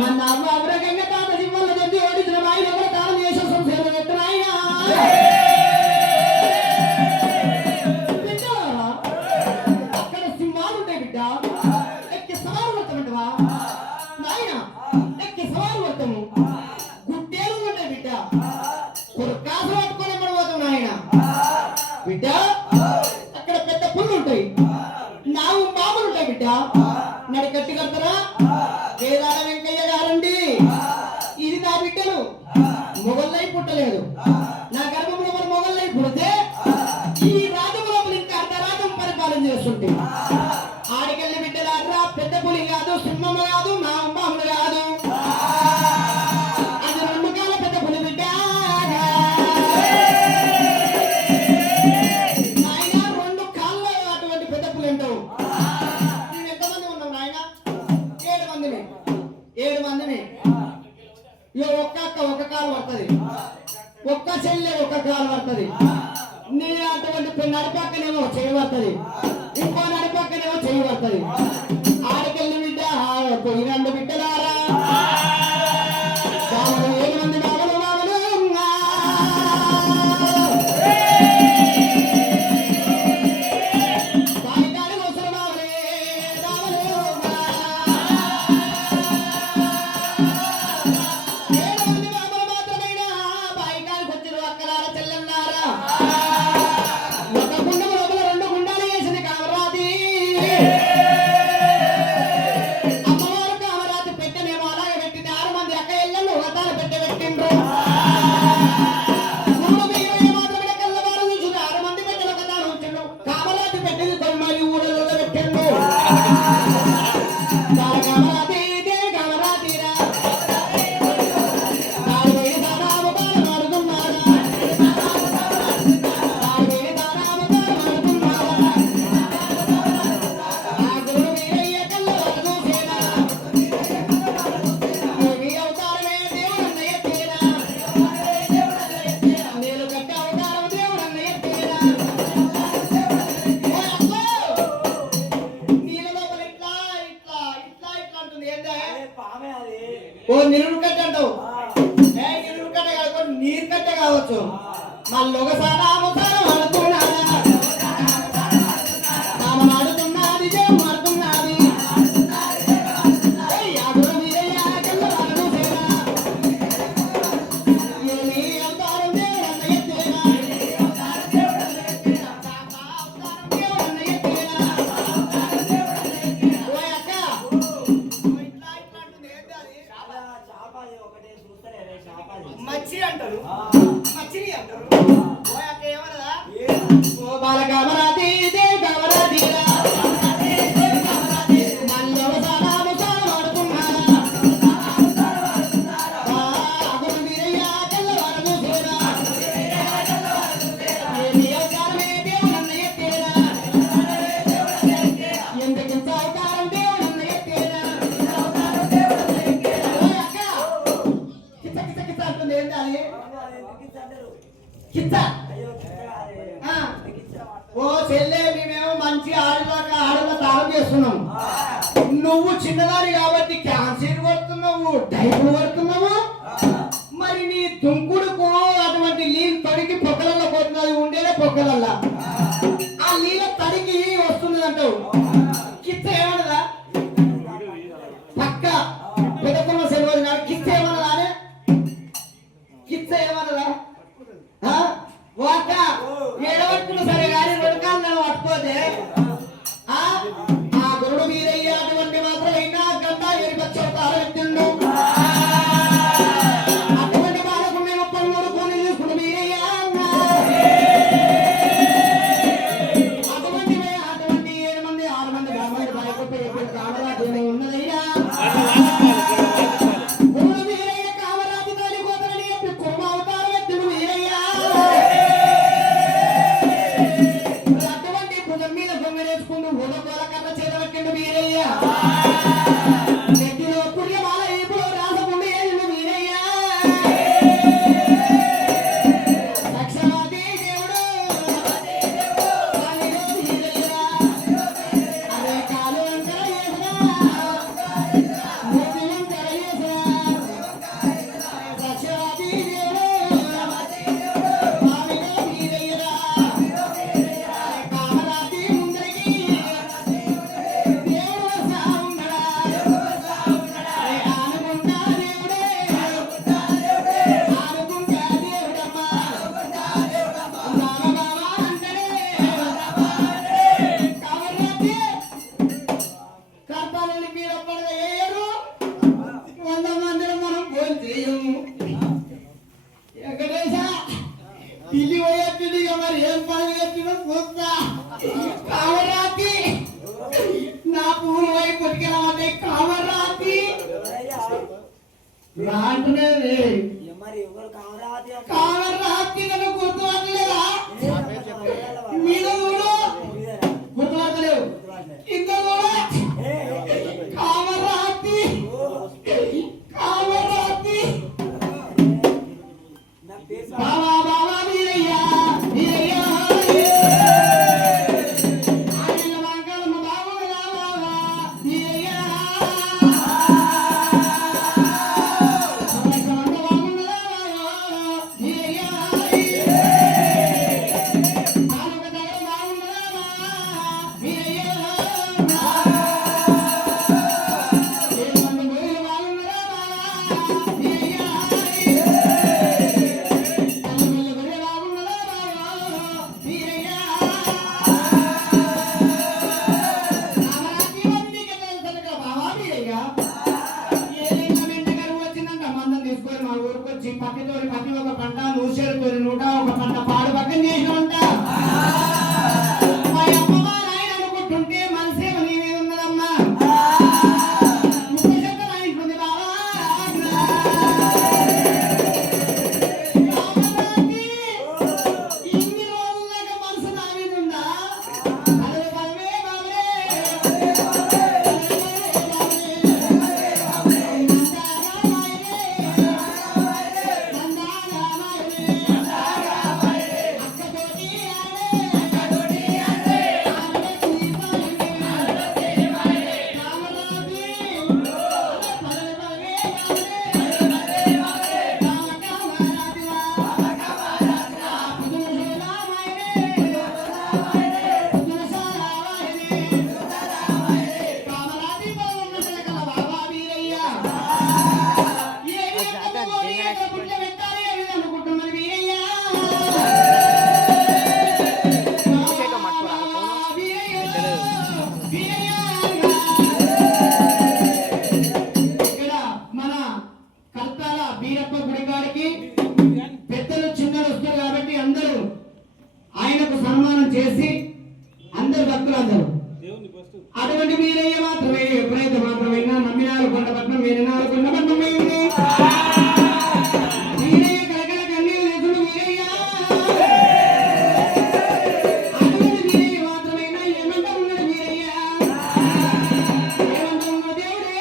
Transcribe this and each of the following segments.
మన అమ్మ అవ్రగంగ తాత సింహల జడ్డి ఓడించిన వాయిలో కూడా తాళం చేసే సంశయం ఎత్తున ఆయన అక్కడ సింహాలు ఉంటాయి బిడ్డ ఎక్కి సవాలు పడతామంటవా నాయన ఎక్కి సవాలు పడతాము గుట్టేలు ఉంటాయి బిడ్డ కొరకాసు పట్టుకొని పడిపోతాం నాయన బిడ్డ అక్కడ పెద్ద పుల్లు ఉంటాయి నావు మామూలు ఉంటాయి బిడ్డ నడి కట్టి కడతారా వేదాల వెంకయ్య గారండి ఇది నా బిడ్డలు మొగల్లై పుట్టలేదు నా గర్భంలో మన మొగల్లై పుడితే ఈ రాజములు ఇంకా అర్ధరాజం పరిపాలన చేస్తుంటే ఆడికెళ్ళి బిడ్డలారా పెద్ద పులి కాదు సింహము కాదు నా మామూలు కాదు అది రెండు కాల పెద్ద పులి బిడ్డ నాయన రెండు కాళ్ళ అటువంటి పెద్ద పులి అంటావు మేము ఎంతమంది ఉన్నాం నాయన 7 మందిని ఇక ఒక కాలు పడుతుంది ఒక్క చెల్లె ఒక కాలు పడుతుంది నీ అటువంటి నడిపక్కనేమో చేయబడుతుంది ఇంకో నడిపక్కనేమో చేయబడుతుంది ఆడికెళ్ళి బిడ్డ ఈ 2 బిడ్డలారా 7 మంది బాబులు ఓ నిలువు కట్ట అంటావు నిలువు కట్ట కాదు నీరు కట్ట కావచ్చు మళ్ళీ ఒకసారి ఆడుతున్నది జయం ఆడుతున్నది మచ్చి అంటారు మచ్చిని అంటారు ఏమన్నదా ఓ బాలకామరాది దే కామరాదిరా ఓ చెల్లె మేమేమో మంచి ఆడల తాళం చేస్తున్నాం నువ్వు చిన్నదాని కాబట్టి క్యాన్సర్ పడుతున్నావు డైపులు పడుతున్నావు మరి నీ దుంకుడుకు అటువంటి నీళ్ళు తడికి పొక్కలలో పోతున్నది ఉండేదే పొక్కలల్లా ఆ నీళ్ళ తడికి వస్తున్నది అంటావు కిత్త ఏమన్నదా పక్క పెద్దకున్న సెలవు నాడు కిత్త ఏమన్నదా అనే కిత్త ఏమన్నదా వాట ఎడవట్టుకున్న సరే కానీ 2 కాళ్ళు పట్టుకోతే ఆ గురుడు వీరయ్య అటువంటి మాత్రం అయినా గంట ఎరిపచ్చవుతారు ఎత్తిండు అటువంటి వాళ్ళకు మేము 13 కొని చూసుకుని వీరయ్య అటువంటి 7 మంది 6 మంది భయపడి ఎప్పుడు కావాలా ఉన్నదయ్యా గురుడు వీరయ్య కామరాజు తల్లి కోతలని చెప్పి కుర్మ అవతారం ఎత్తుడు వీరయ్య మీద బొమ్మరేసుకుంటూ ఓడకోల కన్న చేతబట్టిండు వీరయ్య నెత్తిలో పుణ్యమాల ఇప్పుడు రాసకుండు ఏళ్ళు వీరయ్య లక్షవాది దేవుడు వీరయ్య అదే కాలు అంకర కామరాతి నా పూలు వైపు కొట్టుకెళ్ళమంటే కామరాతి రాంటున్నది కామరాతి నన్ను గుర్తుపట్టలేదా మీద కూడా గుర్తుపట్టలేవు కింద కూడా కామరాతి కామరాతి బాబా బాబా వీరయ్యా వీరయ్యా పక్కతోటి పక్క ఒక పంట నూసేరుతో నూట ఒక పంట పాడు పక్కన చేసి ఉంటా మా అమ్మ మా నాయన అనుకుంటుంటే మనసే నీ మీద ఉన్నదమ్మా ముప్పై చెత్త రాయించుకుంది బాబా ఇన్ని రోజుల మనసు నా మీద ఉందా అదే బలమే బాబే వీరప్ప గుడికాడికి పెద్దలు చిన్నలు వస్తారు కాబట్టి అందరూ ఆయనకు సన్మానం చేసి అందరు భక్తులు అందరూ అటువంటి వీరయ్య మాత్రమే ఎప్పుడైతే మాత్రమైనా నమ్మినారు కొండపట్నం వీరినారు కొండపట్నం వీరయ్య కలకల కన్నీరు లేకుండా వీరయ్య అటువంటి వీరయ్య మాత్రమైనా ఏమంటా ఉన్నాడు వీరయ్య ఏమంటా ఉన్న దేవుడే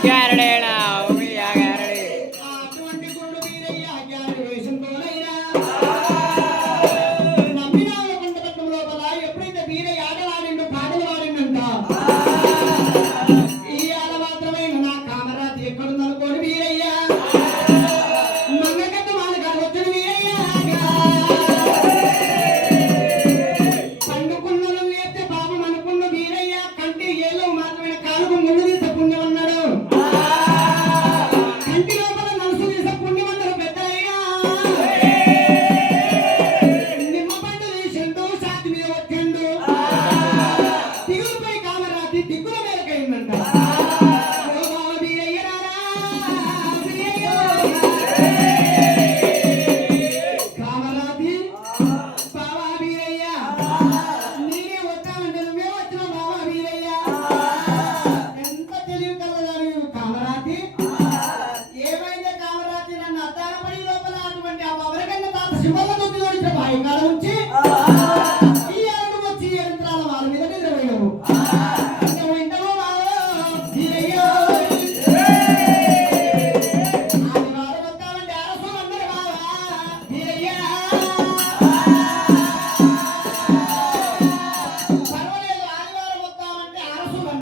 Garadena.